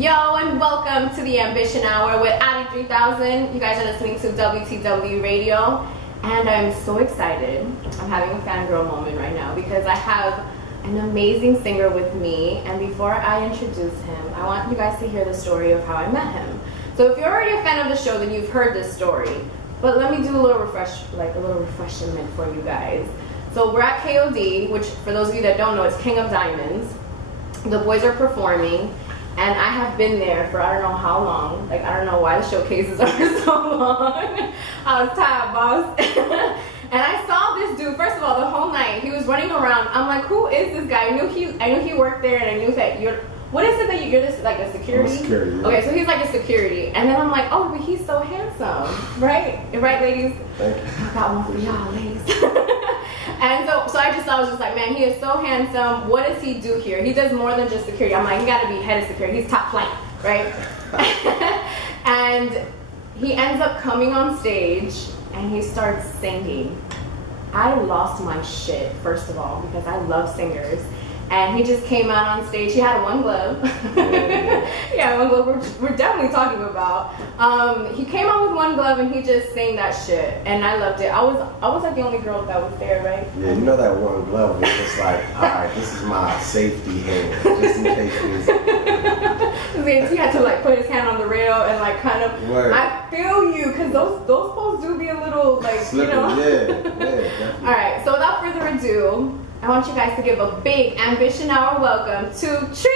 Yo, and welcome to the Ambition Hour with Addy 3000. You guys are listening to WTW Radio, and I'm so excited. I'm having a fangirl moment right now because I have an amazing singer with me, and before I introduce him, I want you guys to hear the story of how I met him. So if you're already a fan of the show, then you've heard this story, but let me do a little refreshment for you guys. So we're at KOD, which for those of you that don't know, it's King of Diamonds. The boys are performing. And I have been there for I don't know how long. Like, I don't know why the showcases are so long. I was tired, boss. And I saw this dude, first of all, the whole night. He was running around. I'm like, who is this guy? I knew he worked there, and I knew that what is it that you're this, like a security? I'm a security, yeah. Okay, so he's like a security. And then I'm like, oh, but he's so handsome. Right? Right, ladies? Thank you. I got one for y'all, ladies. And so I was just like, man, he is so handsome. What does he do here? He does more than just security. I'm like, he got to be head of security. He's top flight, right? And he ends up coming on stage and he starts singing. I lost my shit, first of all, because I love singers. And he just came out on stage. He had one glove. Yeah, one glove we're definitely talking about. He came out with one glove and he just sang that shit. And I loved it. I was like the only girl that was there, right? Yeah, you know that one glove was just like, alright, this is my safety hand, just in case He had to like put his hand on the rail and like kind of, Word. I feel you, because those poles do be a little like, slippery. you know. Yeah, definitely. Alright, so without further ado, I want you guys to give a big Ambition Hour welcome to Treec!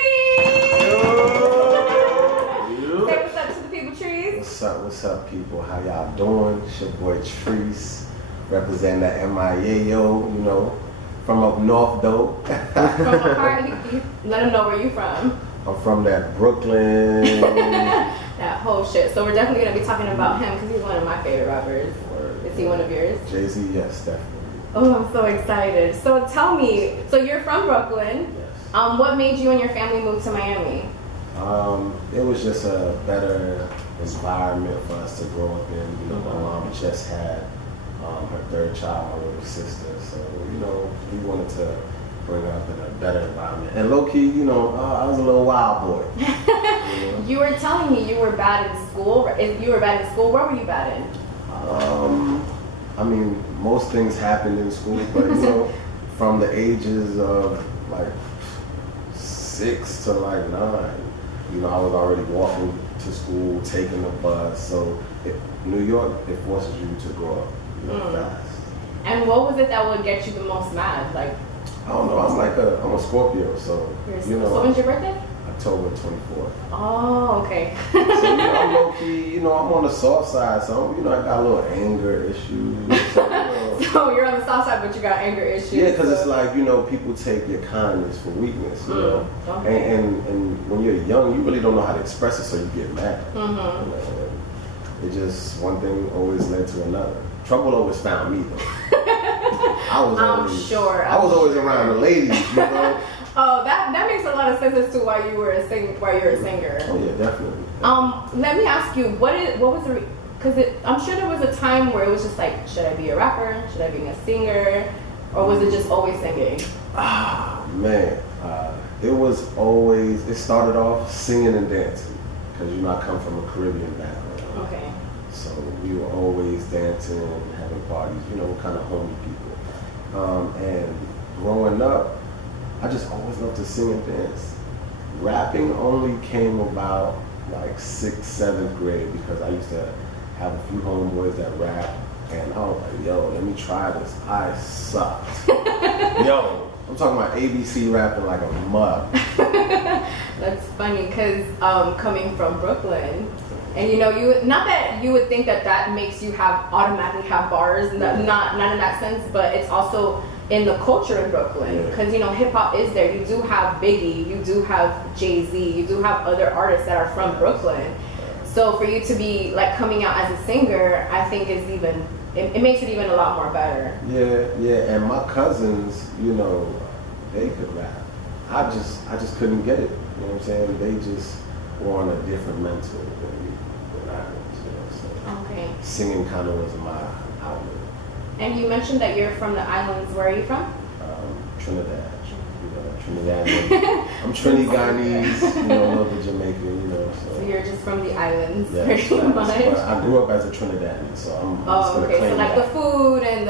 Say what's up to the people, Treec. What's up, people? How y'all doing? It's your boy Treec, representing the MIAO, you know, from up north though. From what part? Let them know where you from. I'm from that Brooklyn. That whole shit. So we're definitely going to be talking about him because he's one of my favorite rappers. Is he one of yours? Jay-Z, yes, definitely. Oh, I'm so excited. So tell me, so you're from Brooklyn. Yes. What made you and your family move to Miami? It was just a better environment for us to grow up in. You know, my mom just had her third child, my little sister. So, you know, we wanted to bring her up in a better environment. And low-key, you know, I was a little wild boy. You know? You were telling me you were bad in school. If you were bad in school, where were you bad in? I mean, most things happened in school, but you know, from the ages of like 6 to like 9, you know, I was already walking to school, taking the bus. So New York, it forces you to grow up, you know, fast. And what was it that would get you the most mad? Like, I don't know. I'm a Scorpio, so you know. So when's your birthday? October 24th. Oh, okay. So you know, I'm low key, you know, I'm on the soft side, so you know, I got a little anger issues. So, you know. So you're on the soft side, but you got anger issues. Yeah, because it's like, you know, people take your kindness for weakness, you know. Okay. And when you're young, you really don't know how to express it, so you get mad. Mm-hmm. You know, and it just, one thing always led to another. Trouble always found me, though. I was always around the ladies, you know. Oh, that makes a lot of sense as to why you're a singer. Oh yeah, definitely. Let me ask you, what was the? Because I'm sure there was a time where it was just like, should I be a rapper? Should I be a singer? Or was it just always singing? Ah, man, it started off singing and dancing, because you know I come from a Caribbean background. Okay. So we were always dancing, having parties, you know, kind of homey people. And growing up, I just always loved to sing and dance. Rapping only came about like 6th, 7th grade, because I used to have a few homeboys that rap, and I was like, yo, let me try this. I sucked. Yo, I'm talking about ABC rapping like a mug. That's funny, because coming from Brooklyn, and you know, not that you would think that makes you automatically have bars, not in that sense, but it's also in the culture in Brooklyn, because you know, hip hop is there. You do have Biggie, you do have Jay-Z, you do have other artists that are from Brooklyn. So for you to be like coming out as a singer, I think is even, it makes it even a lot more better. Yeah, and my cousins, you know, they could rap. I just couldn't get it. You know what I'm saying? They just were on a different mental than I was. You know, so okay. Singing kind of was my outlet. And you mentioned that you're from the islands. Where are you from? Trinidad. You know, Trinidadian. I'm Trini Guyanese, you know, a little bit Jamaican, you know. So you're just from the islands, yeah, pretty much. But I grew up as a Trinidadian, so I'm just gonna okay. claim So like that. the food and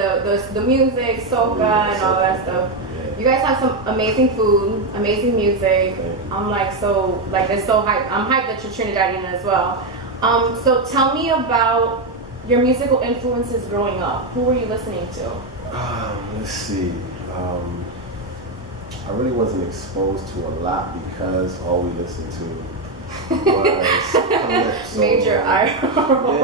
the music, soca and all that stuff. Yeah. You guys have some amazing food, amazing music. I'm like it's so hyped. I'm hyped that you're Trinidadian as well. So tell me about your musical influences growing up. Who were you listening to? Let's see. I really wasn't exposed to a lot because all we listened to was calypso. Major eye roll.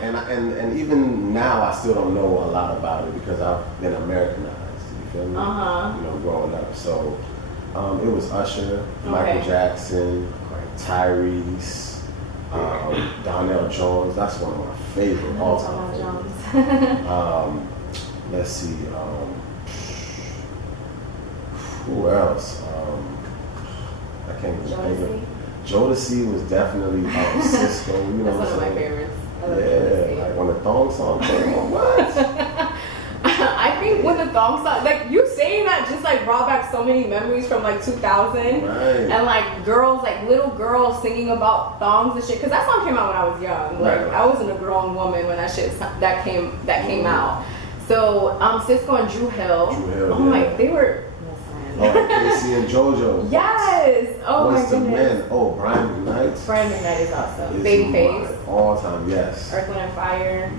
Yeah, and even now I still don't know a lot about it because I've been Americanized. You feel me? You know, growing up. So it was Usher, Michael Jackson, Tyrese, Donnell Jones. That's one of my favorite all-time favorites. Let's see. Who else? I can't even think of. Jodeci was definitely Cisco. You know, that's one of my favorites. I love Jodeci. Like when the thong song came on. What? I think when the thong song, like you saying that, just like brought back so many memories from like 2000, and like girls, like little girls singing about thongs and shit. Cause that song came out when I was young. Like I wasn't a grown woman when that came out. So Cisco and Drew Hill. Oh my, they were. Casey and JoJo. Yes. Oh my goodness. Man? Oh, Brian McKnight. Brian McKnight is awesome. Babyface. All time, yes. Earth, Wind and Fire.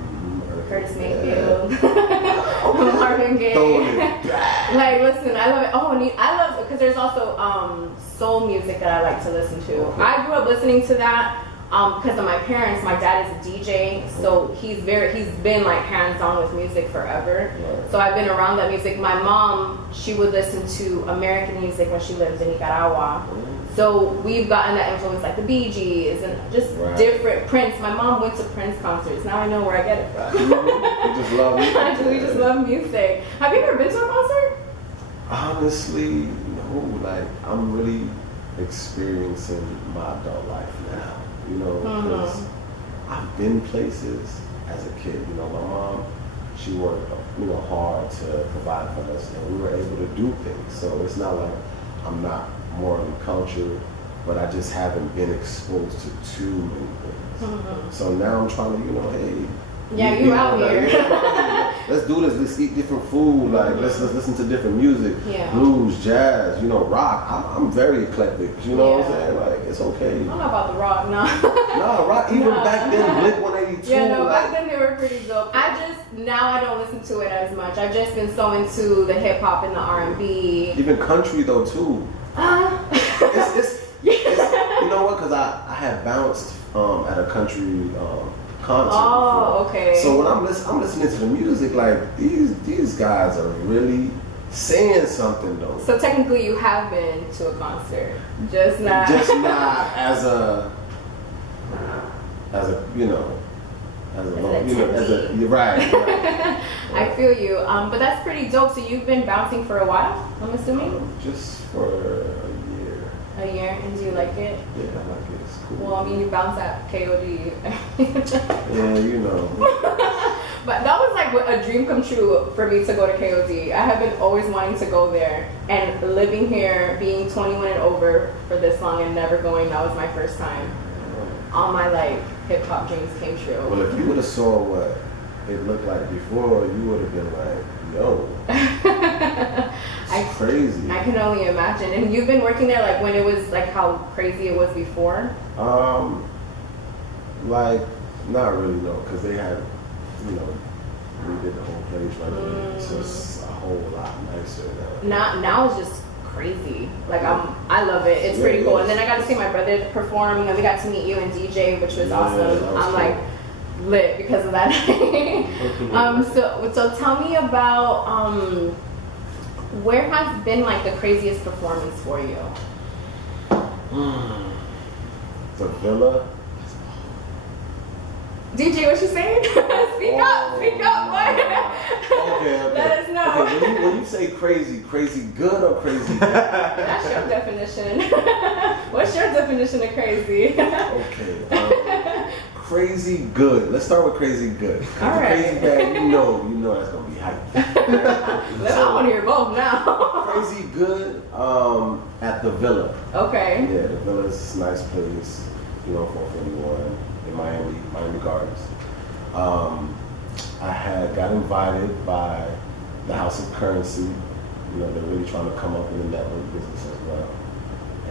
Curtis Mayfield. Marvin Gaye. Like, listen, I love it. Oh, and I love, because there's also soul music that I like to listen to. I grew up listening to that because of my parents. My dad is a DJ, so he's been like hands-on with music forever. So I've been around that music. My mom, she would listen to American music when she lived in Nicaragua. So we've gotten that influence, like the Bee Gees and just different Prince. My mom went to Prince concerts. Now I know where I get it from. You just love music. We just love music. Have you ever been to a concert? Honestly, no. Like, I'm really experiencing my adult life now. You know, because I've been places as a kid. You know, my mom, she worked, hard to provide for us, and we were able to do things. So it's not like I'm not morally cultured, but I just haven't been exposed to too many things. So now I'm trying to, hey. Yeah, you out here. Let's do this. Let's eat different food. Like let's listen to different music. Blues, jazz, rock. I'm very eclectic. You know what I'm saying? Like it's okay. I don't know about the rock, no. No, rock. Even back then, Blink 182. Yeah, no, back then they were pretty dope. Now I don't listen to it as much. I've just been so into the hip hop and the R&B. Even country though too. It's you know what? Because I had bounced at a country concert before. Okay. So when I'm listening to the music, like these guys are really saying something though. So technically, you have been to a concert, just not as a you're right. I feel you. But that's pretty dope. So you've been bouncing for a while, I'm assuming? Just for a year. A year? And do you like it? Yeah, I like it. It's cool. Well, I mean, you bounce at KOD. Yeah, you know. But that was like a dream come true for me to go to KOD. I have been always wanting to go there. And living here, being 21 and over for this long and never going, that was my first time. All my hip hop dreams came true. Well, if you would have saw what it looked like before, you would have been like, yo. It's crazy. I can only imagine. And you've been working there when it was how crazy it was before? Not really, no, because they had, redid the whole place right there. So it's a whole lot nicer now. Now it's just crazy. I love it. It's pretty cool. And then I got to see my brother perform, and then we got to meet you and DJ, which was awesome. I'm lit because of that. So tell me about where has been the craziest performance for you? The Villa. DJ, what you saying? Speak up, boy. Okay. Let us know. Okay, when you say crazy good or crazy bad? That's your definition. What's your definition of crazy? Okay. Crazy Good. Let's start with Crazy Good. All right. Crazy Bad, you know that's gonna be hype. I want to hear both now. Crazy Good at the Villa. Okay. Yeah, the Villa is a nice place, you know, 441 in Miami Gardens. I got invited by the House of Currency. You know, they're really trying to come up in the network business as well.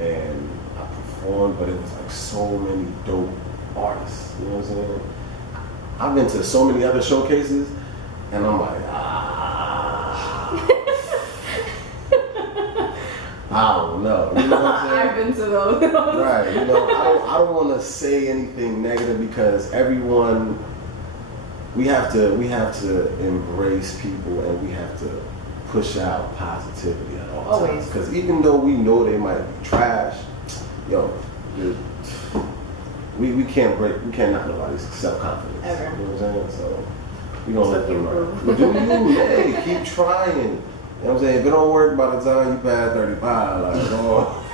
And I performed, but it was like so many dope artists. You know what I'm saying? I've been to so many other showcases, and I'm like, I don't know. You know what I'm saying? I've been to those. Right. You know, I don't want to say anything negative because everyone, we have to embrace people and we have to push out positivity at all Always. times. Because even though we know they might be trash, yo, we can't knock nobody's self-confidence. Ever. You know what I'm saying? So we don't let them improve. run. Do you? Hey, keep trying. You know what I'm saying? If it don't work by the time you pass 35, like, oh.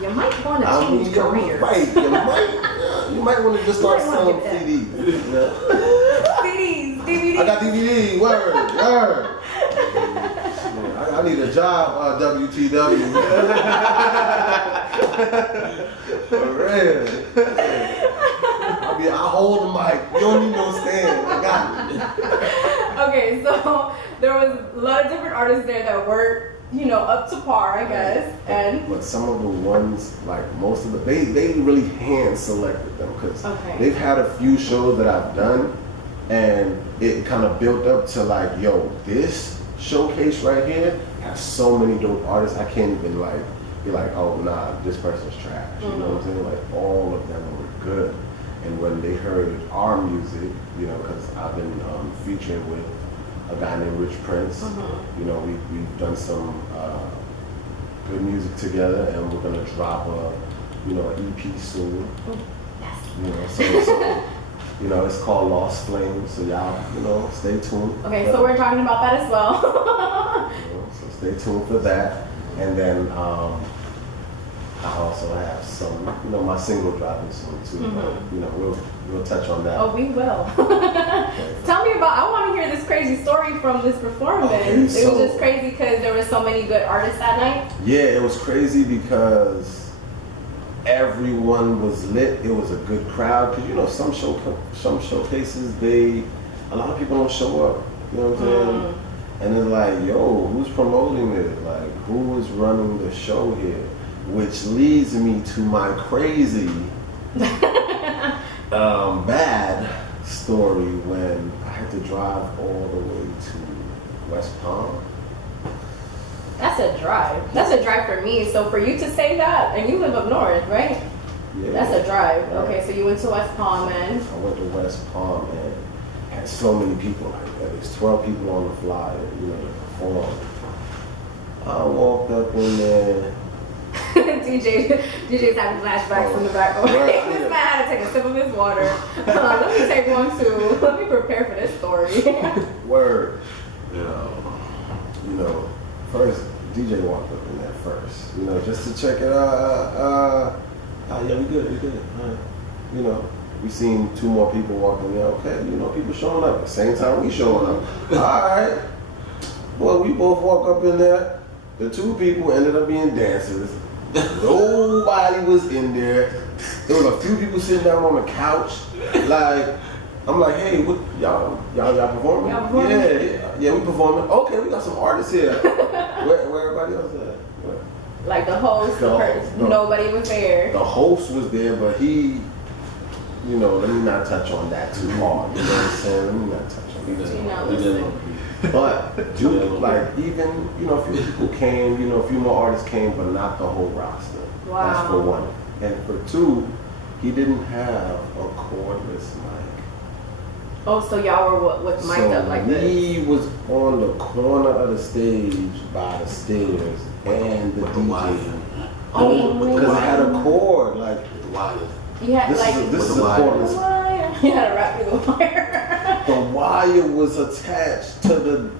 You might want to change careers. Right. You might want to just start selling CDs. You know? CDs, DVDs. I got DVD. Word. Yeah, I need a job, WTW. For real. I hold the mic. You don't need no stand. I got it. Okay, so there was a lot of different artists there that were, you know, up to par, I guess. And but some of the ones, like most of they really hand selected them because they've had a few shows that I've done, and it kind of built up to like, yo, this showcase right here has so many dope artists. I can't even like be like, oh nah, this person's trash. You know what I'm saying? Like all of them were good. And when they heard our music, you know, because I've been featuring with a guy named Rich Prince. You know, we've done some good music together, and we're gonna drop an EP soon. yes. You know, so you know, it's called Lost Flames. So y'all, you know, stay tuned. Okay, so we're talking about that as well. You know, so stay tuned for that, and then I also have some, you know, my single dropping soon too. But, you know, we'll touch on that. Oh, we will. Tell me about. I want to hear this crazy story from this performance. Okay, it was just crazy because there were so many good artists that night. Yeah, it was crazy because everyone was lit. It was a good crowd. Because you know, some showcases, a lot of people don't show up. You know what I'm saying? And it's like, yo, who's promoting this? Like, who is running the show here? Which leads me to my crazy, bad story when I had to drive all the way to West Palm. That's a drive. That's a drive for me. So for you to say that, and you live up north, right? Yeah. That's a drive. Yeah. Okay, so you went to West Palm, and I went to West Palm and had so many people, like at least 12 people on the flyer, you know, to perform. I walked up in there. DJ's having flashbacks from the back. This man had to take a sip of his water. Let me take one too. Let me prepare for this story. Word. You know, first DJ walked up in there first. You know, just to check it out. Yeah, we good. You know, we seen 2 more people walking there. Okay, you know, people showing up at the same time we showing up. All right. Well, we both walk up in there. The 2 people ended up being dancers. Nobody was in there. There was a few people sitting down on the couch. Like, I'm like, hey, what y'all performing? Y'all performing? Yeah, we performing. Okay, we got some artists here. Where everybody else at? Where? Like the host, nobody was there. The host was there, but he, you know, let me not touch on that too hard. You know what I'm saying? Let me not touch on that. But dude, like even, you know, a few people came, you know, a few more artists came, but not the whole roster. Wow. That's for one. And for 2, he didn't have a cordless mic. Oh, so y'all were with mic'd up like this? He was on the corner of the stage by the stairs and the DJ. Because it had a cord, like the wires. Yeah, this is a cordless. You had to wrap through the wire. The wire was attached to the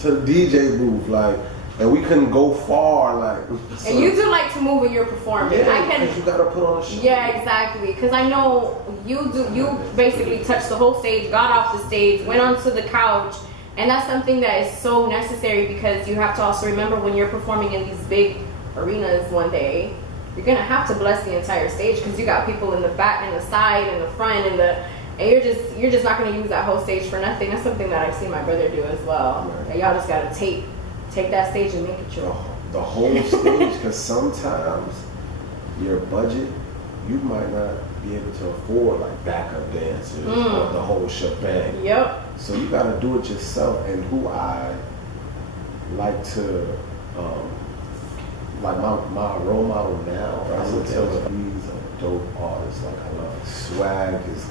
DJ booth. Like and we couldn't go far. Like, so, and you do like to move when you're performing. Yeah, because you gotta put on a show. Yeah, exactly. Because I know you do. You basically touched the whole stage, got off the stage, went onto the couch, and that's something that is so necessary because you have to also remember when you're performing in these big arenas one day, you're gonna have to bless the entire stage because you got people in the back and the side and the front and you're just not gonna use that whole stage for nothing. That's something that I've seen my brother do as well. Right. And y'all just gotta take that stage and make it your The whole stage, because sometimes your budget, you might not be able to afford like backup dancers or the whole shebang. Yep. So you got to do it yourself. And who I like to, like my role model now, I would tell you he's a dope artist. Like I love his swag, his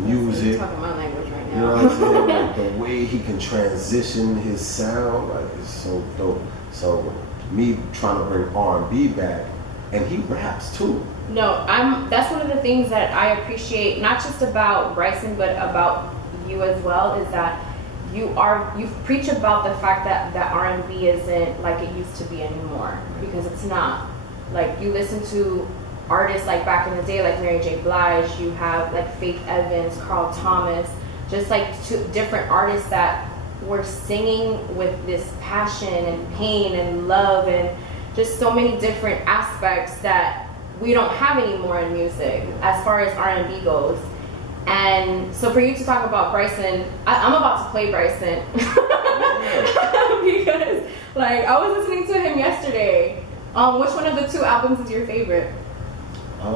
music. You're talking my language right now. You know what I'm saying? Like the way he can transition his sound, like it's so dope. So me trying to bring R&B back, and he raps too. No, that's one of the things that I appreciate, not just about Bryson, but about you as well, is that you preach about the fact that R&B isn't like it used to be anymore, because it's not. Like you listen to artists like back in the day, like Mary J. Blige, you have like Faith Evans, Carl Thomas, just like two different artists that were singing with this passion and pain and love and just so many different aspects that we don't have anymore in music as far as R&B goes. And so for you to talk about Bryson, I'm about to play Bryson because like I was listening to him yesterday. Which one of the two albums is your favorite? I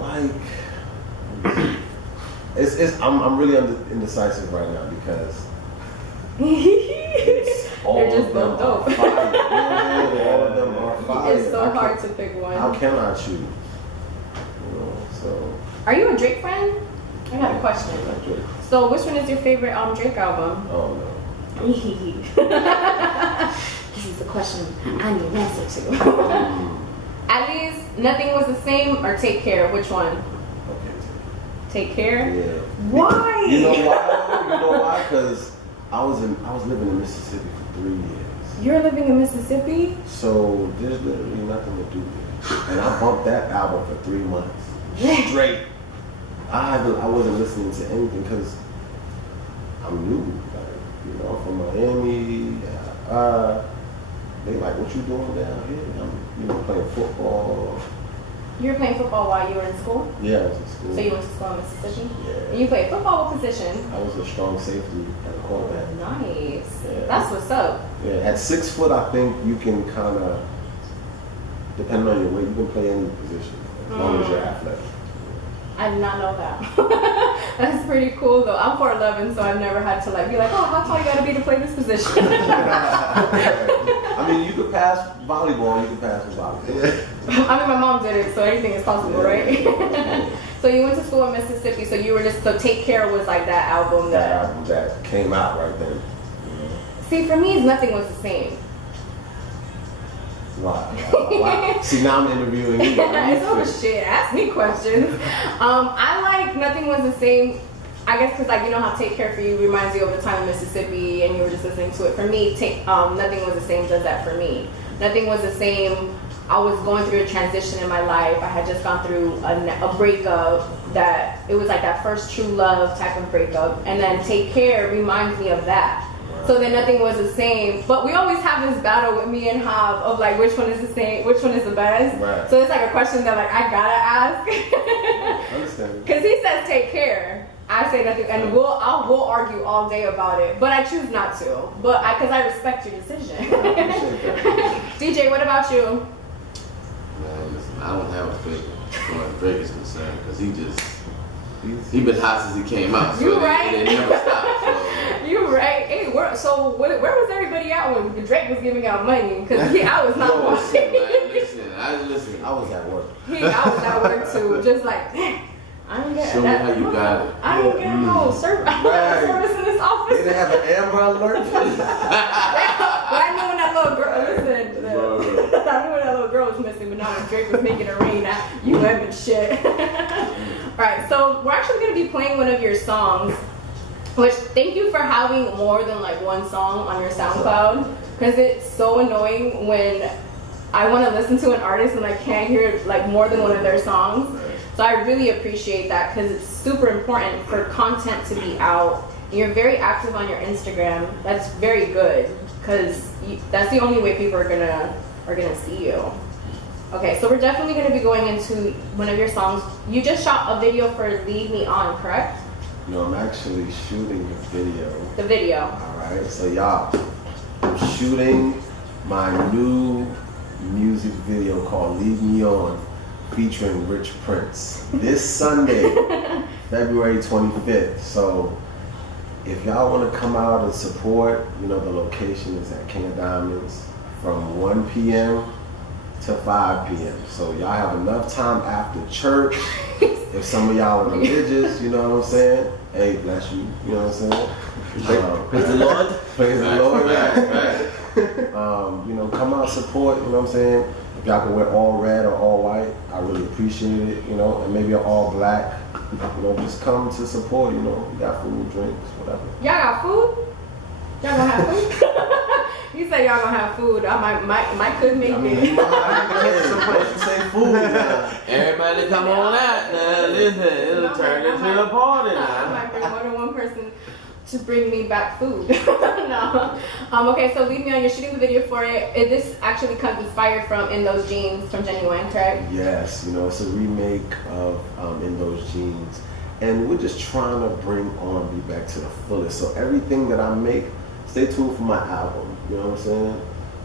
like. I'm really indecisive right now because They're just both dope. All of them are fire. It's so hard to pick one. How can I choose? So. Are you a Drake fan? I got a question. So which one is your favorite Drake album? Oh no. This is the question I need an answer to. At least Nothing Was the Same or Take Care? Which one? Okay. Take Care? Yeah. Why? You know why? You know why? Because I was living in Mississippi for 3 years. You're living in Mississippi? So there's literally nothing to do here. And I bumped that album for 3 months straight. I wasn't listening to anything because I'm new. Like, you know, from Miami. They like, what you doing down here? I'm, playing football. You were playing football while you were in school? Yeah, I was in school. So you went to school in Mississippi? Yeah. And you played football, what position? I was a strong safety at quarterback. Nice. Yeah. That's what's up. Yeah, at 6 foot, I think you can kind of, depending on your weight, you can play any position as long as you're athletic. I did not know that. That's pretty cool though. I'm 4'11", so I've never had to be like, oh, how tall you gotta be to play this position? I mean, you could pass volleyball, you could pass with volleyball. I mean, my mom did it, so anything is possible, right? So you went to school in Mississippi, so you were so Take Care was like that album that came out right then. See, for me, Nothing Was the Same. Wow. See, now I'm interviewing you. It's over shit. Ask me questions. I like Nothing Was the Same. I guess because you know how Take Care for you reminds you of the time in Mississippi, and you were just listening to it. For me, Nothing Was the Same does that for me. Nothing Was the Same. I was going through a transition in my life. I had just gone through a breakup that it was like that first true love type of breakup, and then Take Care reminds me of that. So then Nothing Was the Same. But we always have this battle with me and Hav of which one is the same, which one is the best. Right. So it's like a question that I gotta ask. I understand. Because he says Take Care. I say Nothing, and we'll argue all day about it. But I choose not to. But because I respect your decision. I appreciate that. DJ, what about you? Man, listen, I don't have a favorite as far as Drake is concerned because he been hot since he came out. So You right. It never stopped. So. You right. Hey, where was everybody at when Drake was giving out money? Because I was not watching. Listen. I was at work. I was at work too. Just like, I don't get Show that. me how you got it. I don't get no service in this office. They didn't have an Amber Alert. But I knew when that little girl, I knew when that little girl was missing, but not when Drake was making it rain. You have been shit. Alright, so we're actually going to be playing one of your songs. Which, thank you for having more than like one song on your SoundCloud, because it's so annoying when I want to listen to an artist and I can't hear like more than one of their songs. So I really appreciate that, because it's super important for content to be out. You're very active on your Instagram. That's very good, because that's the only way people are gonna see you. Okay, so we're definitely gonna be going into one of your songs. You just shot a video for "Lead Me On," correct? No, I'm actually shooting the video. The video. All right, so y'all, I'm shooting my new music video called "Lead Me On," featuring Rich Prince this Sunday, February 25th. So if y'all want to come out and support, you know, the location is at King of Diamonds from 1 p.m. to 5 p.m. So y'all have enough time after church. If some of y'all are religious, you know what I'm saying? Hey, bless you. You know what I'm saying? Praise the Lord. Praise the Lord. Right. You know, come out, support. You know what I'm saying? If y'all can wear all red or all white, I really appreciate it. You know, and maybe all black. You know, just come to support. You know, we got food, drinks, whatever. Y'all got food? Y'all gonna have food? You said y'all gonna have food. I might could make it. You say food. Everybody come on out now. Listen, it'll turn into a party I now. might bring more than one person to bring me back food. No. Okay, so Lead Me On, you're shooting the video for it. This actually comes inspired from In Those Jeans from Genuine, correct? Yes, you know, it's a remake of In Those Jeans. And we're just trying to bring R&B back to the fullest. So everything that I make, stay tuned for my album. You know what I'm saying?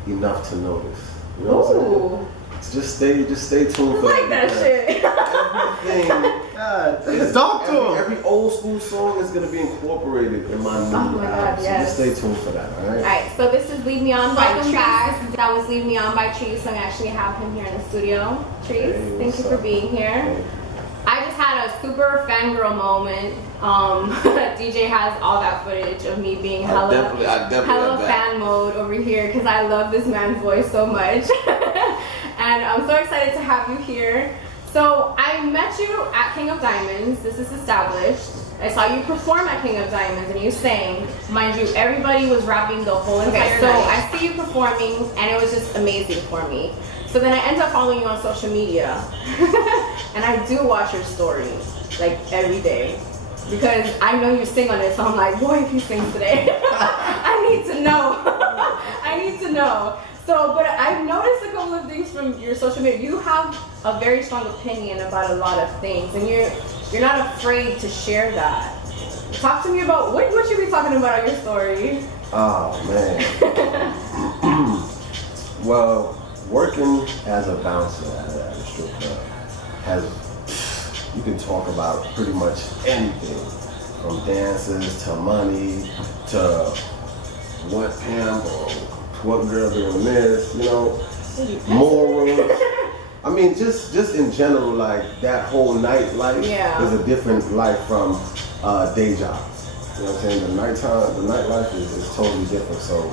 Enough to Notice. You know what I'm saying? Just stay tuned for like that shit. Everything. God, Just talk to him. Every old school song is gonna be incorporated in my new Oh my album. God, yes. So just stay tuned for that, alright? Alright, so this is Lead Me On by Welcome Trees. back. That was Lead Me On by Trees, so I actually have him here in the studio. Trees, Hey, thank you what's for up? being here. Hey. I just had a super fangirl moment. DJ has all that footage of me being I definitely hella have that. fan mode over here, because I love this man's voice so much. And I'm so excited to have you here. So I met you at King of Diamonds. This is established. I saw you perform at King of Diamonds and you sang. Mind you, everybody was rapping the whole entire night. So I see you performing and it was just amazing for me. So then I end up following you on social media. And I do watch your stories like every day, because I know you sing on it, so I'm like, boy, if you sing today, I need to know. I need to know. So, but I've noticed a couple of things from your social media. You have a very strong opinion about a lot of things, and you're not afraid to share that. Talk to me about what you be talking about on your story. Oh man. Well, working as a bouncer at a strip club you can talk about pretty much anything, from dances to money to what pimp or what girl doing this, you know, morals. I mean, just in general, like that whole nightlife is a different life from day job. You know what I'm saying? The nightlife is totally different. So,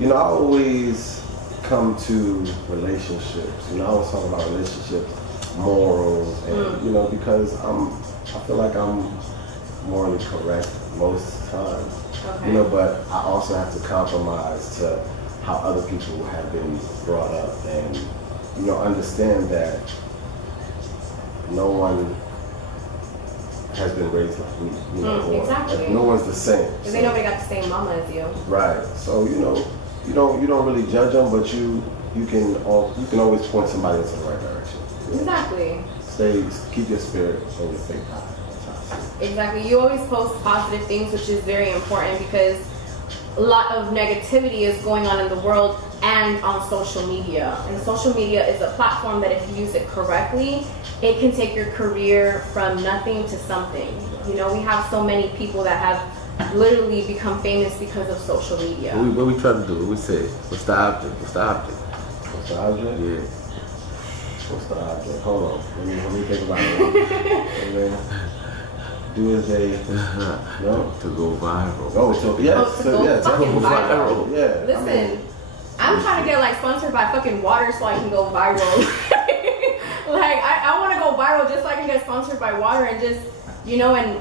you know, I always come to relationships. You know, I always talk about relationships, morals, and you know, because I feel like I'm morally correct most times. Okay. You know, but I also have to compromise to how other people have been brought up, and you know, understand that no one has been raised like me. You know, exactly. No one's the same. Because ain't nobody got the same mama as you. Right. So you know, you don't really judge them, but you can always point somebody into the right direction. Exactly. Keep your spirit and your faith high. Exactly. You always post positive things, which is very important, because a lot of negativity is going on in the world and on social media. And social media is a platform that if you use it correctly, it can take your career from nothing to something. You know, we have so many people that have literally become famous because of social media. What we try to do? What we say? What's the object? What's the object? What's the object? Yeah. What's the object? Hold on. Let me think about it. Do as they no To go viral. oh to yes to go fucking viral. Yeah. Listen, I'm trying to get like sponsored by fucking water so I can go viral. Like I want to go viral just so I can get sponsored by water and just, you know, and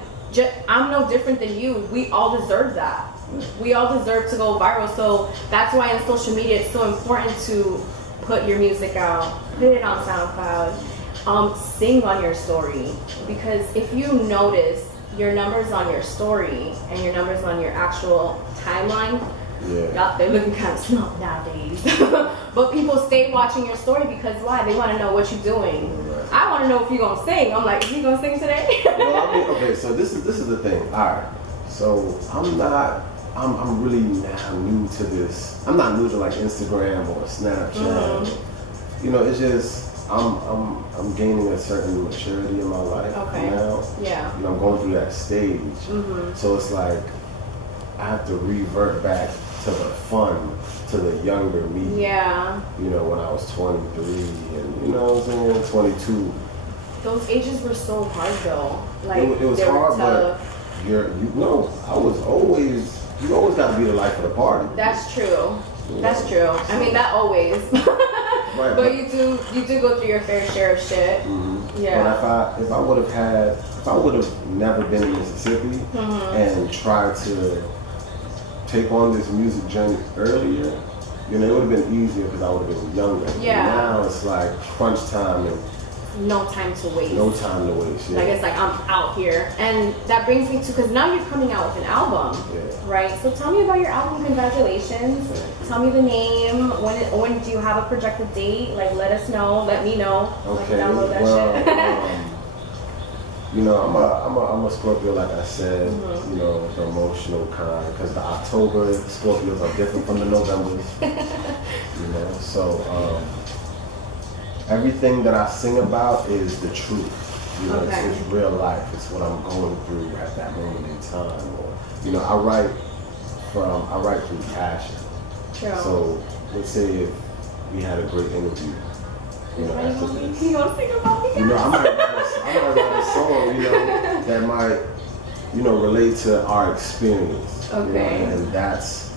I'm no different than you. We all deserve that. We all deserve to go viral. So that's why in social media it's so important to put your music out, put it on SoundCloud, sing on your story. Because if you notice your numbers on your story and your numbers on your actual timeline, they're looking kind of small nowadays. But people stay watching your story because why? They want to know what you're doing. Right. I want to know if you're gonna sing. I'm like, is he gonna sing today? Well, I mean, okay, so this is the thing. All right, so I'm really now new to this. I'm not new to like Instagram or Snapchat. You know, it's just I'm gaining a certain maturity in my life now. Yeah. You know, I'm going through that stage. So it's like I have to revert back to the fun, to the younger me. Yeah. You know, when I was 23 and, you know what I'm saying, 22. Those ages were so hard though. Like, it was hard, but I was always, you always got to be the life of the party. That's true. That's true. I mean, that always. Right, but you do go through your fair share of shit. Yeah. But if I would have never been in Mississippi and tried to take on this music journey earlier, you know, it would have been easier because I would have been younger. Yeah. Now it's like crunch time and no time to waste. No time to waste. Yeah. Like it's like I'm out here, and that brings me to because now you're coming out with an album, right? So tell me about your album. Congratulations. Tell me the name. When do you have a projected date? Like let us know. Let me know. Okay. Like, download that shit. You know, I'm a Scorpio, like I said. You know, the emotional kind, because the October Scorpios are different from the Novembers. You know, so everything that I sing about is the truth. You know, it's real life. It's what I'm going through at that moment in time. Or, you know, I write through passion. True. So let's say if we had a great interview. You know, after this. You want to sing about me? You know, I might write a song, you know, that might, you know, relate to our experience. Okay. You know, and that's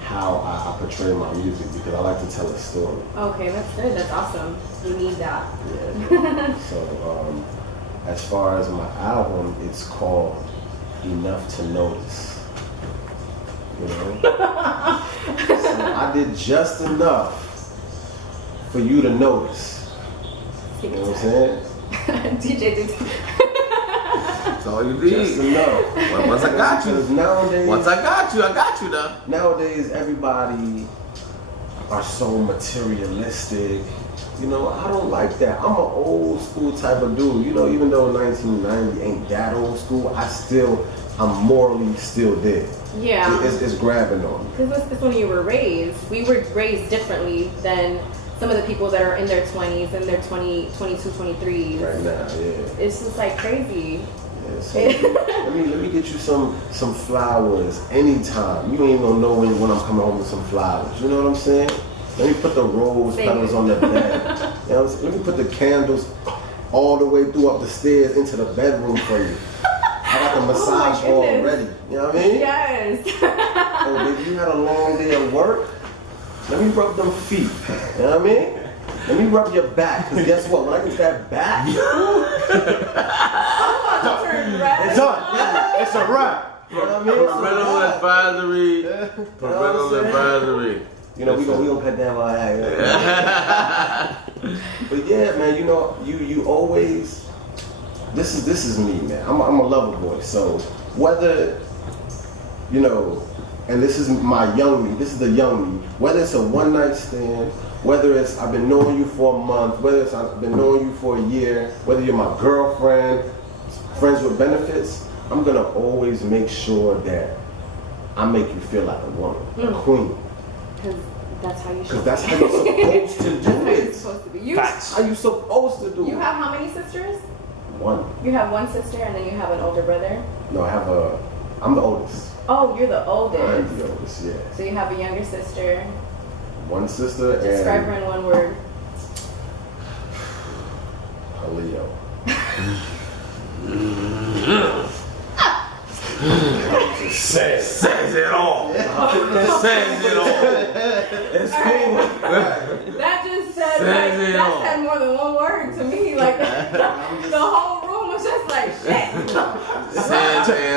how I portray my music because I like to tell a story. Okay, that's good. That's awesome. You need that. Yeah. So, as far as my album, it's called Enough to Notice. You know? So I did just enough for you to notice. You know what I'm saying? DJ. That's all you need. Just enough. Once I got you. Nowadays, I got you though. Nowadays, everybody are so materialistic. You know, I don't like that. I'm an old school type of dude. You know, even though 1990 ain't that old school, I'm morally still there. Yeah. It's grabbing on me. Because that's when you were raised. We were raised differently than some of the people that are in their 20s and their 22, 23s. Right now, yeah. It's just like crazy. Yeah, so let me get you some flowers anytime. You ain't gonna know when I'm coming home with some flowers. You know what I'm saying? Let me put the rose petals on the bed. You know what I'm saying? Let me put the candles all the way through up the stairs into the bedroom for you. I got the massage already. You know what I mean? Yes. Oh, baby, you had a long day at work? Let me rub them feet. You know what I mean? Let me rub your back. Because guess what? When I get that back, It's done. It's a wrap. You know what I mean? Parental advisory. Parental advisory. You know, we gonna pet down my ass. But yeah, man, you know, you always. This is me, man. I'm a lover boy. So whether, you know, and this is my young me. This is the young me. Whether it's a one night stand, whether it's I've been knowing you for a month, whether it's I've been knowing you for a year, whether you're my girlfriend, friends with benefits, I'm gonna always make sure that I make you feel like a woman, a queen. Because that's how you should. Because that's how you're supposed to do That's how it. you're supposed to be. That's how you're supposed to do it. You have how many sisters? One. You have one sister and then you have an older brother? No, I'm the oldest. Oh, you're the oldest. I'm the oldest, yeah. So you have a younger sister. One sister. Describe her in one word. A Leo. Says it all. Says it all. It's cool. That just said that said more than one word to me. Like the whole room was just was like, shit.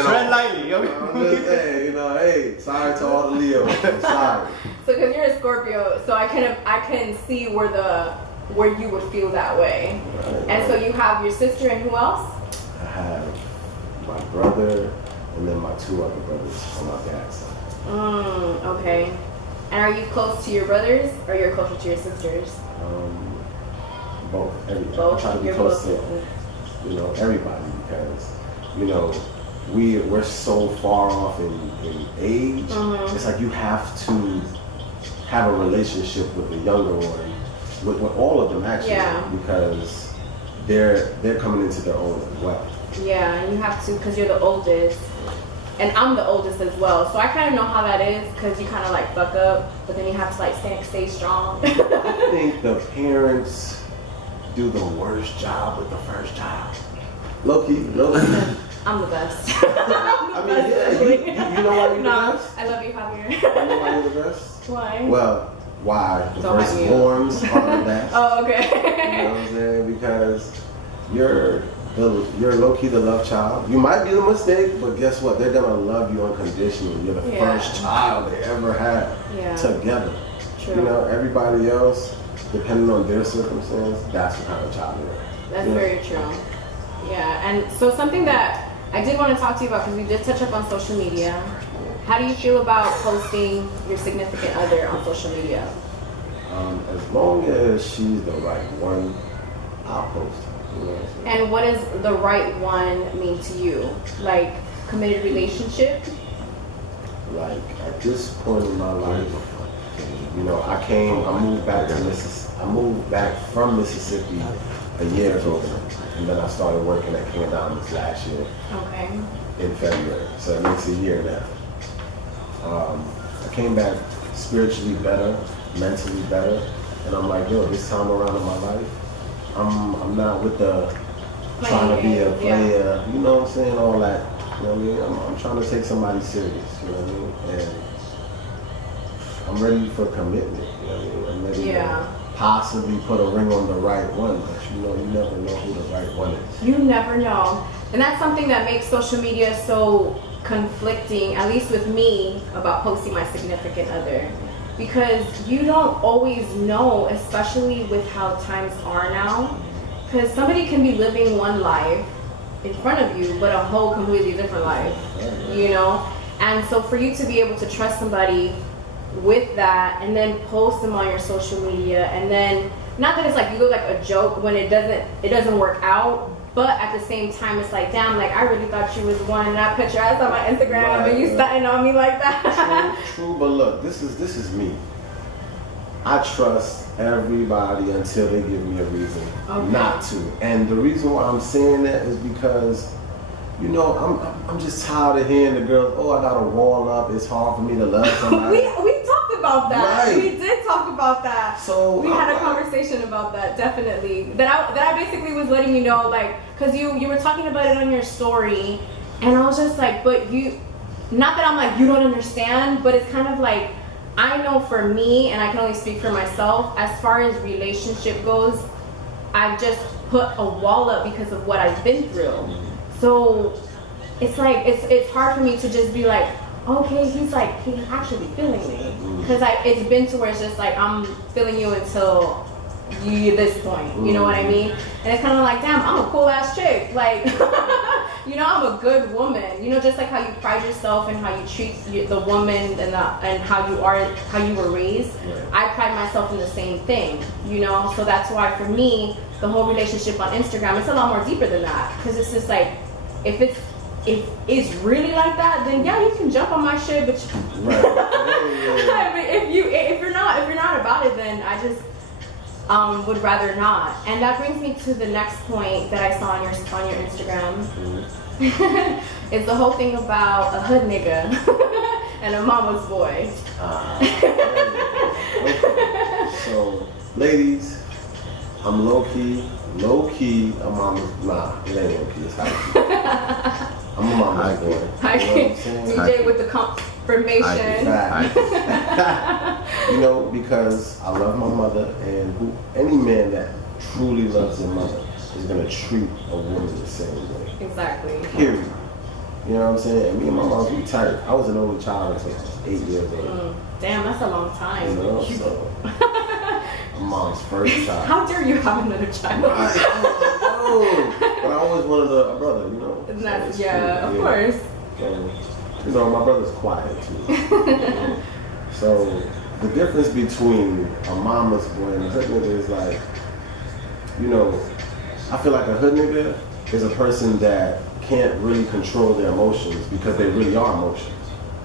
Tread lightly, yo. I'm just saying, you know, hey, sorry to all the Leos. I'm sorry. So, because you're a Scorpio, so I can see where you would feel that way. Right, and so you have your sister and who else? I have my brother and then my 2 other brothers on my dad's side. Okay. And are you close to your brothers or you're closer to your sisters? Both. Both. I try to be close to, you know, everybody because, you know, we're so far off in age. It's like you have to have a relationship with the younger one, with all of them actually, because they're coming into their own as well. Yeah, and you have to, because you're the oldest. And I'm the oldest as well, so I kind of know how that is, because you kind of like fuck up, but then you have to like stay strong. I think the parents do the worst job with the first child. Low-key. I'm the best. I mean, yeah, you know why you're the best? I love you, Javier. You know why you're the best? Why? Well, why? The firstborns are the best. Oh, okay. You know what I'm saying? Because you're low-key the love child. You might be the mistake, but guess what? They're gonna love you unconditionally. You're the first child they ever had together. True. You know, everybody else, depending on their circumstance, that's what kind of child they're. That's very true. Yeah, and so something that I did want to talk to you about, because we did touch up on social media. How do you feel about posting your significant other on social media? As long as she's the right one, I'll post her. You know what I'm saying? And what does the right one mean to you? Like committed relationship? Like at this point in my life, you know, I moved back from Mississippi a year ago, and then I started working at King of Diamonds last year. Okay. In February, so it makes a year now. I came back spiritually better, mentally better, and I'm like, yo, this time around in my life, I'm not with the trying to be a player, you know what I'm saying, all that. You know what I mean? I'm trying to take somebody serious, you know what I mean? And I'm ready for commitment, you know what I mean? I'm ready to possibly put a ring on the right one, but you know, you never know who the right one is. You never know. And that's something that makes social media so conflicting, at least with me, about posting my significant other. Because you don't always know, especially with how times are now. Because somebody can be living one life in front of you, but a whole completely different life, you know? And so for you to be able to trust somebody with that and then post them on your social media, and then, not that it's like you look like a joke when it doesn't work out, but at the same time it's like, damn, like I really thought you was one, and I put your ass on my Instagram and you starting on me like that. True, but look, this is me. I trust everybody until they give me a reason not to. And the reason why I'm saying that is because, you know, I'm just tired of hearing the girls, oh, I got a wall up, it's hard for me to love somebody. we talked about that. Right. We did talk about that. So we had a conversation about that, definitely. That I basically was letting you know, like, because you were talking about it on your story, and I was just like, but you, not that I'm like, you don't understand, but it's kind of like, I know for me, and I can only speak for myself, as far as relationship goes, I've just put a wall up because of what I've been through. So it's like, it's hard for me to just be like, okay, he's actually feeling me. Because it's been to where it's just like, I'm feeling you until this point, you know what I mean? And it's kind of like, damn, I'm a cool ass chick. Like, you know, I'm a good woman. You know, just like how you pride yourself and how you treat the woman and how you were raised. I pride myself in the same thing, you know? So that's why for me, the whole relationship on Instagram, it's a lot more deeper than that. Because it's just like, if it's really like that, then yeah, you can jump on my shit, but I mean, if you're not about it, then I just would rather not. And that brings me to the next point that I saw on your Instagram. It's the whole thing about a hood nigga and a mama's boy. Okay. So, ladies, I'm low-key a mama's, it ain't low-key, it's high-key. I'm a mama's boy. High-key. DJ with the confirmation. You know, because I love my mother, and any man that truly loves their mother is gonna treat a woman the same way. Exactly. Period. You know what I'm saying? And me and my mom, we tight. I was an only child until I was 8 years old. Damn, that's a long time. You know, so my mom's first child. How dare you have another child? But I always wanted a brother, you know. And that's, so of cool. course. You know, my brother's quiet too. So the difference between a mama's boy and a hood nigga is like, you know, I feel like a hood nigga is a person that can't really control their emotions because they really are emotions.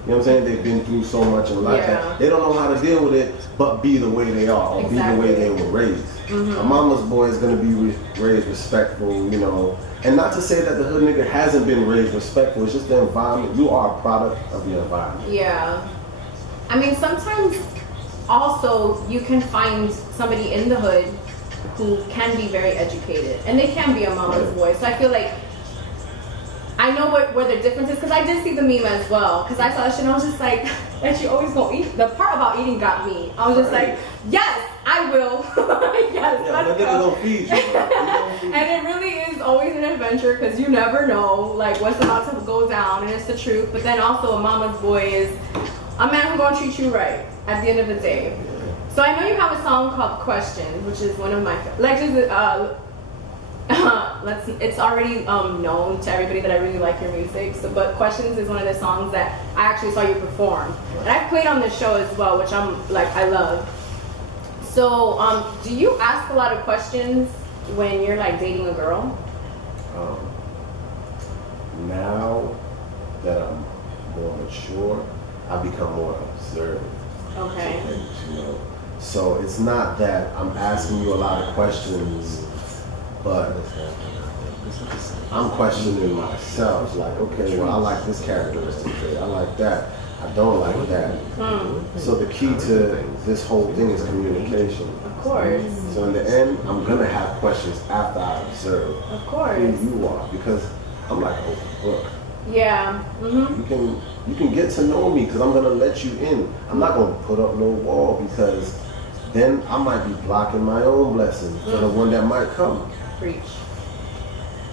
You know what I'm saying? They've been through so much in life that they don't know how to deal with it, but be the way they are, or be the way they were raised. A mama's boy is going to be raised respectful, you know. And not to say that the hood nigga hasn't been raised respectful, it's just the environment. You are a product of the environment. Yeah. I mean, sometimes also you can find somebody in the hood who can be very educated, and they can be a mama's boy. So I feel like I know where the difference is, because I did see the meme as well. Because I saw that shit and I was just like, and she always gonna eat. The part about eating got me. I was just like, yes, I will. Yes, let's go. Gonna feed you, and it really is always an adventure, because you never know like what's about to go down, and it's the truth. But then also a mama's boy is a man who's gonna treat you right at the end of the day. So I know you have a song called Questions, which is one of my it's already known to everybody that I really like your music. So, but Questions is one of the songs that I actually saw you perform, and I've played on this show as well, which I love. So, do you ask a lot of questions when you're like dating a girl? Now that I'm more mature, I become more observant. Okay. You know, so it's not that I'm asking you a lot of questions, but I'm questioning myself. Like, okay, well, I like this characteristic trait. I like that. I don't like that. So the key to this whole thing is communication. Of course. So in the end, I'm gonna have questions after I observe who you are, because I'm like an open book. Yeah. You can get to know me, because I'm gonna let you in. I'm not gonna put up no wall, because then I might be blocking my own blessing for the one that might come. Preach.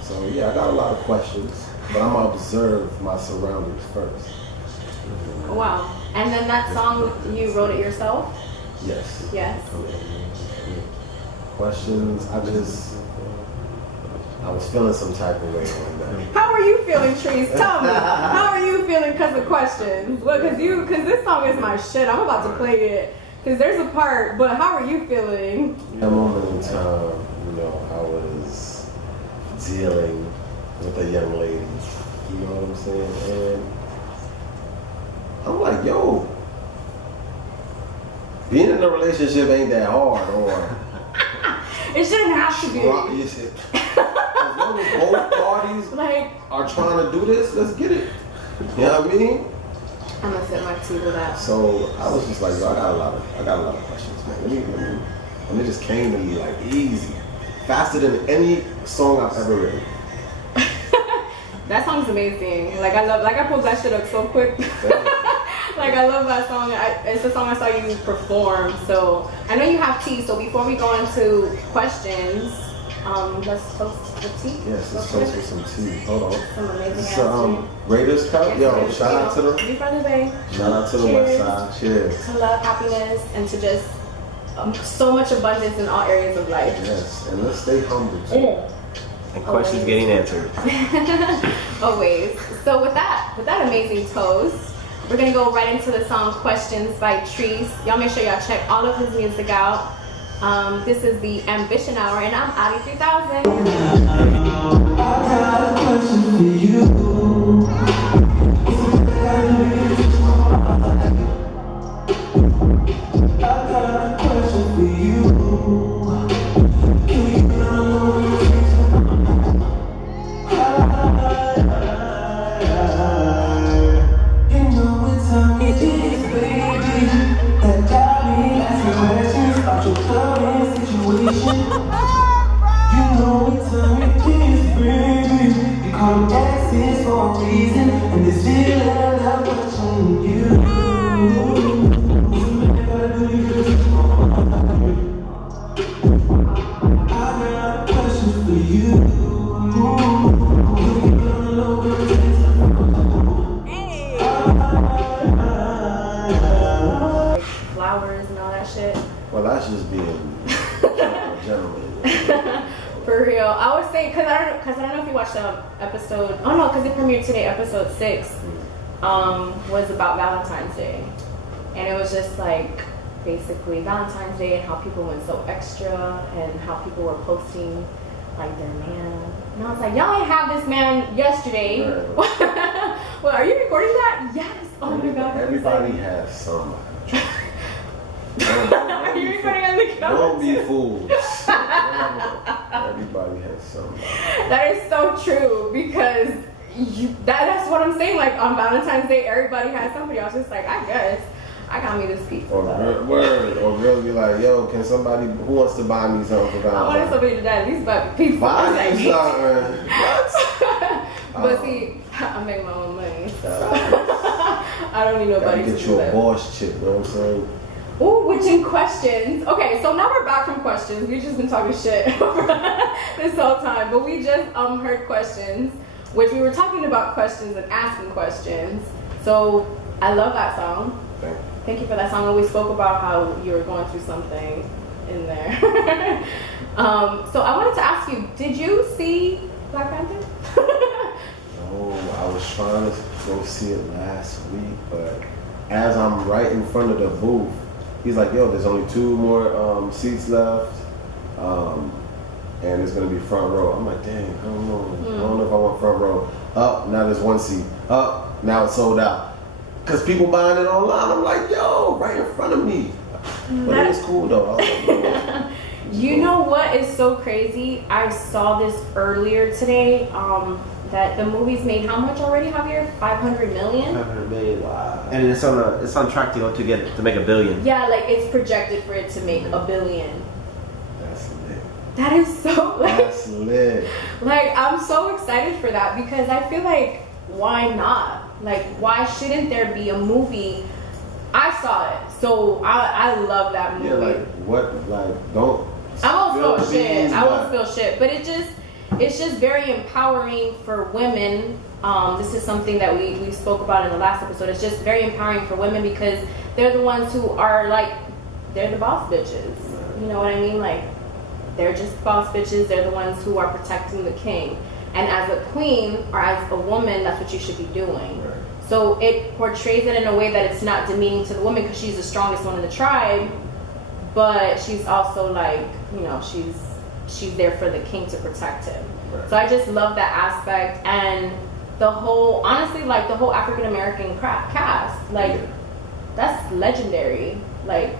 So yeah, I got a lot of questions, but I'm gonna observe my surroundings first. Wow. And then that song, you wrote it yourself? Yes. Yes. Questions, I was feeling some type of way on that. How are you feeling, Trees? Tell me. How are you feeling because of Questions? Well, because this song is my shit. I'm about to play it. Because there's a part, but how are you feeling? At a moment in time, you know, I was dealing with a young lady. You know what I'm saying? And I'm like, yo, being in a relationship ain't that hard, or it shouldn't have to be. As long as both parties are trying to do this, let's get it. You know what I mean? I'm gonna set my tea with that. So I was just like, yo, I got a lot of questions, man. And it just came to me like easy, faster than any song I've ever written. That song's amazing. Like I pulled that shit up so quick. Like I love that song. It's the song I saw you perform. So I know you have tea. So before we go into questions, let's toast the tea. Yes, let's toast with some tea. Hold on. Some amazing So Raiders Cup. Yo, shout out to the Be from the Bay. Shout out to the West Side. Cheers. To love, happiness, and to just so much abundance in all areas of life. Yes, and let's stay humble too. And questions getting answered. Always. So with that amazing toast, we're gonna go right into the song Questions by Trees. Y'all make sure y'all check all of his music out. This is the Ambition Hour, and I'm Adi 3000. I got a question for you. I got a question for you. Can you know what time it is, baby? That got me asking questions about your current situation. You know what time it is, baby. You call them exes for a reason, and they still end up watching you. I got a question for you. Josh just being a gentleman. For real. I would say, because I don't know if you watched the episode. Oh no, because it premiered today. Episode 6 was about Valentine's Day. And it was just like basically Valentine's Day and how people went so extra and how people were posting like their man. And I was like, y'all ain't have this man yesterday. Right. Well, are you recording that? Yes. Oh my god. Everybody has somebody. Are you recording on the camera? Don't be fools. Everybody has somebody. That is so true because that's what I'm saying. Like on Valentine's Day, everybody has somebody. I was just like, I guess I got me this pizza. Or girls be like, yo, can somebody who wants to buy me something for Valentine's? I wanted somebody to at least buy me pizza. Buy me something. What? But see, I make my own money, so I don't need nobody to get do you a that. boss chick, you know what I'm saying? Ooh, which in questions. Okay, so now we're back from questions. We've just been talking shit this whole time. But we just heard questions, which we were talking about questions and asking questions. So I love that song. Thank you for that song. And we spoke about how you were going through something in there. So I wanted to ask you, did you see Black Panther? No, I was trying to go see it last week, but as I'm right in front of the booth, he's like, yo, there's only 2 more seats left, and it's gonna be front row. I'm like, dang, I don't know. I don't know if I want front row. Up, now there's 1 seat. Up, now it's sold out. Cause people buying it online. I'm like, yo, right in front of me. But it was cool though. You know what is so crazy? I saw this earlier today. That the movie's made how much already, Javier? 500 million? 500 million. Wow. And it's on track to make $1 billion. Yeah, like it's projected for it to make $1 billion. That's lit. That is so That's lit. Like I'm so excited for that because I feel like why not? Like why shouldn't there be a movie? I saw it, so I love that movie. Yeah, like what? Like don't. I won't spill shit. I won't spill shit, but it's just very empowering for women. This is something that we spoke about in the last episode. It's just very empowering for women because they're the ones who are like, they're the boss bitches. You know what I mean? Like, they're just boss bitches. They're the ones who are protecting the king. And as a queen or as a woman, that's what you should be doing. Right. So it portrays it in a way that it's not demeaning to the woman because she's the strongest one in the tribe, but she's also like, you know, she's there for the king to protect him. Right. So I just love that aspect and the whole, honestly, like the whole African American cast, like that's legendary. Like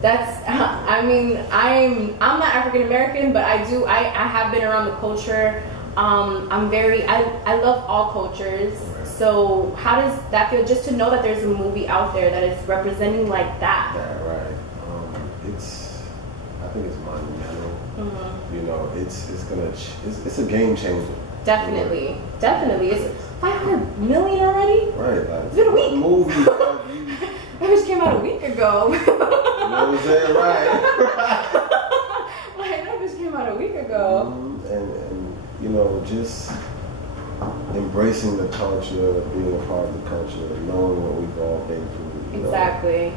that's, I mean, I'm not African American, but I have been around the culture. I love all cultures. Right. So how does that feel? Just to know that there's a movie out there that is representing like that. Yeah, right. I think it's monumental. Mm-hmm. You know, it's a game changer. Definitely, definitely. It's 500 million already. Right, like it's been a week. Movie. That bitch came out a week ago. You know what I'm saying? Right. Like that bitch came out a week ago. And you know, just embracing the culture, being a part of the culture, knowing what we've all been through. Exactly.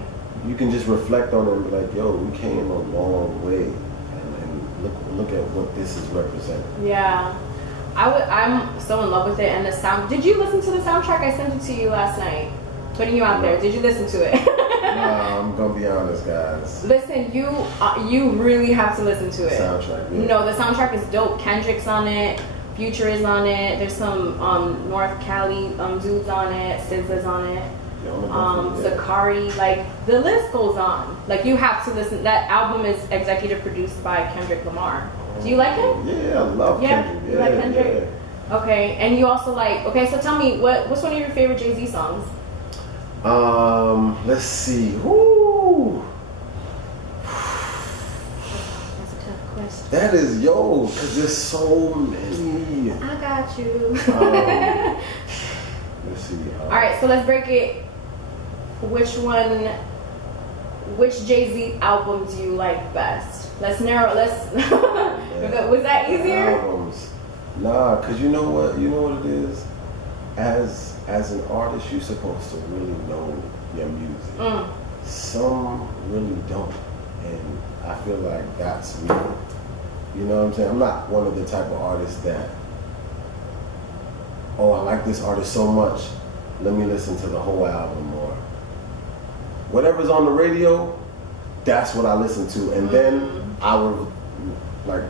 You can just reflect on it and be like, yo, we came a long way, and look at what this is representing. Yeah. I'm so in love with it, and the sound. Did you listen to the soundtrack? I sent it to you last night. Putting you out there. Did you listen to it? Nah, I'm gonna be honest, guys. Listen, you really have to listen to it. Soundtrack. Yeah. No, the soundtrack is dope. Kendrick's on it. Future is on it. There's some North Cali dudes on it. SZA's on it. Zakari, like the list goes on. Like you have to listen. That album is executive produced by Kendrick Lamar. Do you like him? Yeah, I love Kendrick. You like Kendrick? Yeah. Okay, and you also like. Okay, so tell me what's one of your favorite Jay-Z songs? Let's see. Woo. That's a tough question. That is because there's so many. I got you. Let's see. All right, so let's break it. Which Jay-Z album do you like best? Let's narrow. Was that easier? Albums. Nah, cause you know what it is. As an artist, you're supposed to really know your music. Some really don't. And I feel like that's me. You know what I'm saying? I'm not one of the type of artists that, oh, I like this artist so much, let me listen to the whole album, or whatever's on the radio, that's what I listen to. And then I would, like,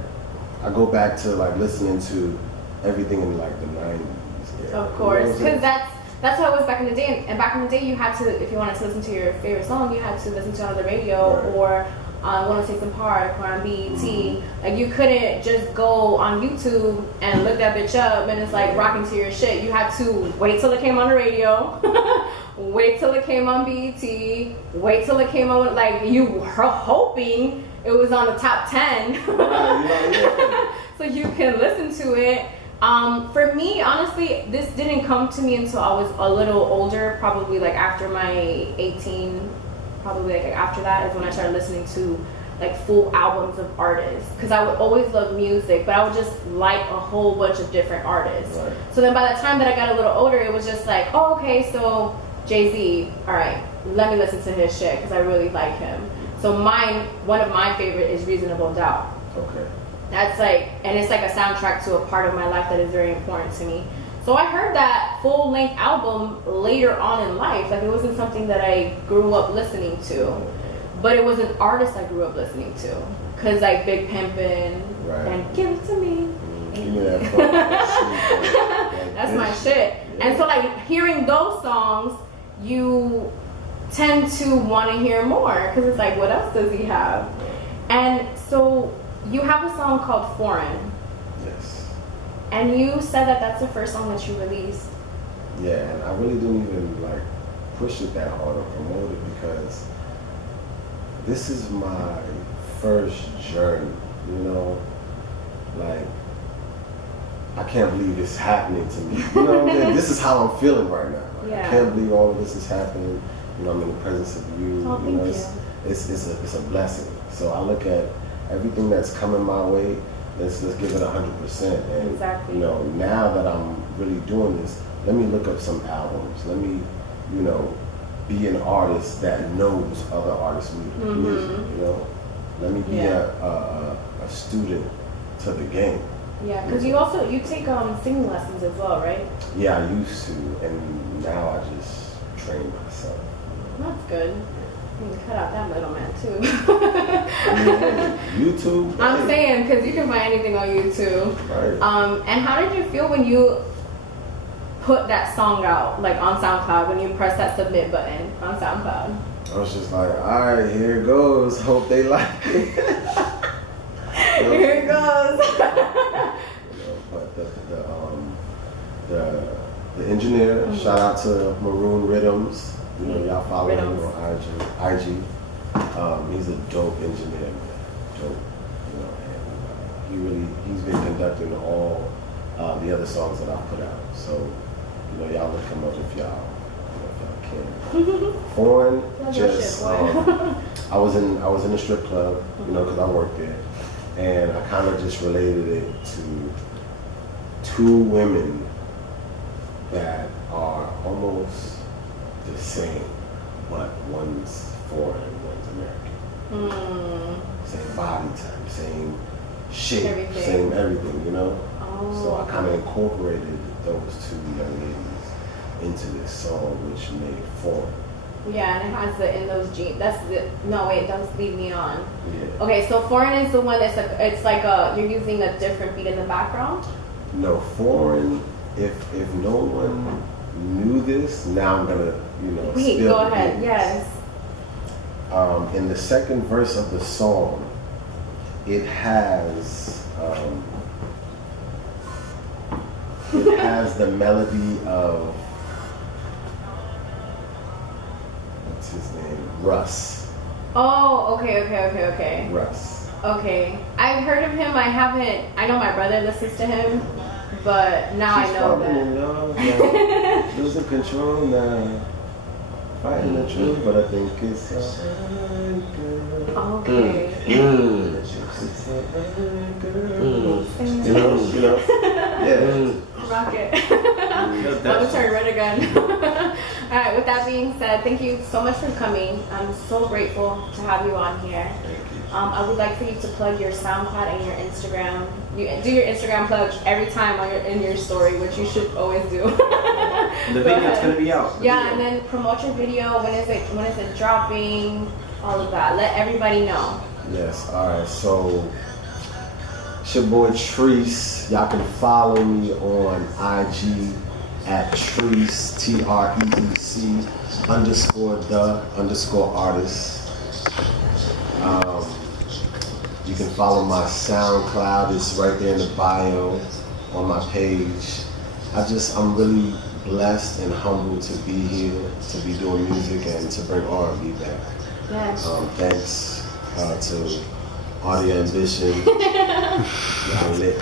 I go back to like listening to everything in like the 90s. Yeah. Of course, because that's how it was back in the day. And back in the day, you had to, if you wanted to listen to your favorite song, you had to listen to it on the radio, Right. or on 106 & Park, or on BET. Like, you couldn't just go on YouTube and look that bitch up and it's like rocking to your shit. You had to wait till it came on the radio, wait till it came on BET, wait till it came on, like, you were hoping it was on the top 10. So you can listen to it. For me, honestly, this didn't come to me until I was a little older, probably like after my 18, probably like after that is when I started listening to like full albums of artists, because I would always love music, but I would just like a whole bunch of different artists. Right. So then by the time that I got a little older, it was just like, oh, okay, so Jay-Z, all right, let me listen to his shit because I really like him. So one of my favorite is Reasonable Doubt. Okay. That's like, and it's like a soundtrack to a part of my life that is very important to me. So I heard that full-length album later on in life. Like, it wasn't something that I grew up listening to, but it was an artist I grew up listening to. Cause like Big Pimpin' Right. and Give It To Me. Give me that funk, that sweet, That's my shit. Yeah. And so like hearing those songs, you tend to want to hear more, because it's like, what else does he have? And so you have a song called Foreign, Yes. and you said that that's the first song that you released. Yeah, and I really didn't even like push it that hard or promote it, because this is my first journey, you know? Like, I can't believe it's happening to me. You know what I mean? This is how I'm feeling right now. Like, Yeah. I can't believe all of this is happening. You know, I'm in the presence of you. Oh, you thank know, you. it's a blessing. So I look at everything that's coming my way, let's give it 100%. And Exactly. you know, now that I'm really doing this, let me look up some albums. Let me, you know, be an artist that knows other artists' music. You know, let me be a student to the game. Yeah, because you take singing lessons as well, right? Yeah, I used to, and now I just train myself. That's good. You can cut out that middleman too. I mean, hey, YouTube. I'm hey, saying, because you can find anything on YouTube. Right. And how did you feel when you put that song out, like on SoundCloud, when you press that submit button on SoundCloud? I was just like, all right, here it goes. Hope they like it. Here it goes. You know, but the engineer, shout out to Maroon Rhythms. You know, y'all follow him on IG. He's a dope engineer, man. Dope. You know, and he's been conducting all the other songs that I've put out. So, you know, y'all look him up if y'all can. Foreign, just I was in a strip club, you know, because I worked there, and I kind of just related it to two women that are almost the same, but one's foreign, one's American. Same body type, same shape, Everything. same everything, you know? Oh. So I kind of incorporated those two young ladies into this song, which made Foreign. Yeah, and it has the In Those Jeans. That's the, no wait, don't leave me on. Yeah. Okay, so Foreign is the one that's like, it's like you're using a different beat in the background. No, Foreign, if no one knew this, now I'm gonna, you know, Wait, spill go the ahead. beans. Yes. In the second verse of the song, it has the melody of, what's his name? Russ. Oh, okay. Russ. Okay, I've heard of him. I know my brother listens to him, but now I know falling in that. love now, losing control now, fighting the truth, but I think it's alright, girl. Okay. You know, yeah. Rock it. Let me turn red again. Alright, with that that being said, thank you so much for coming. I'm so grateful to have you on here. I would like for you to plug your SoundCloud and your Instagram. You do your Instagram plug every time in your story, which you should always do. The video's gonna be out. And then promote your video. When is it dropping? All of that. Let everybody know. Yes. All right. So it's your boy Treece. Y'all can follow me on IG at Treece TREEC_the_artist. You can follow my SoundCloud. It's right there in the bio on my page. I'm really blessed and humbled to be here, to be doing music and to bring R&B back. Yes. Thanks to Audio Ambition. Y'all lit.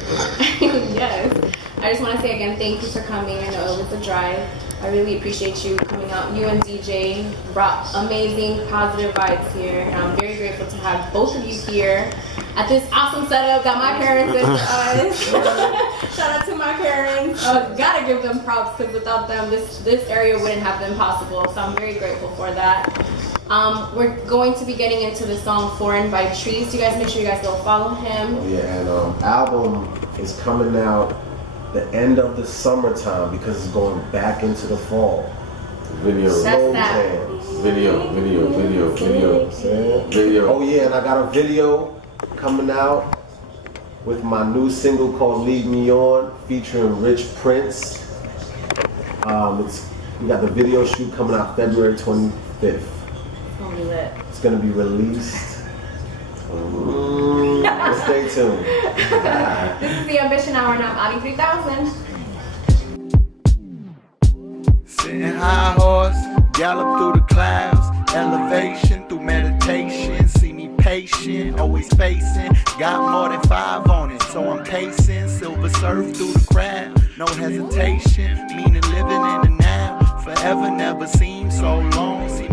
Yes. I just want to say again, thank you for coming. I know it was a drive. I really appreciate you coming out. You and DJ brought amazing, positive vibes here. And I'm very grateful to have both of you here at this awesome setup that my parents did for us. Shout out to my parents. Gotta give them props because without them, this area wouldn't have been possible. So I'm very grateful for that. We're going to be getting into the song Foreign by Treece. You guys make sure you guys go follow him. Oh, yeah, and album is coming out the end of the summertime because it's going back into the fall. Video. That's that. Video. Oh yeah, and I got a video coming out with my new single called Lead Me On featuring Rich Prince. We got the video shoot coming out February 25th. It's gonna be released. Stay tuned. This is the Ambition Hour and I'm Adi 3000. Sitting high horse, gallop through the clouds, elevation through meditation. See me patient, always pacing. Got more than 5 on it, so I'm pacing. Silver surf through the crowd, no hesitation. Meaning living in the now, forever never seems so long. See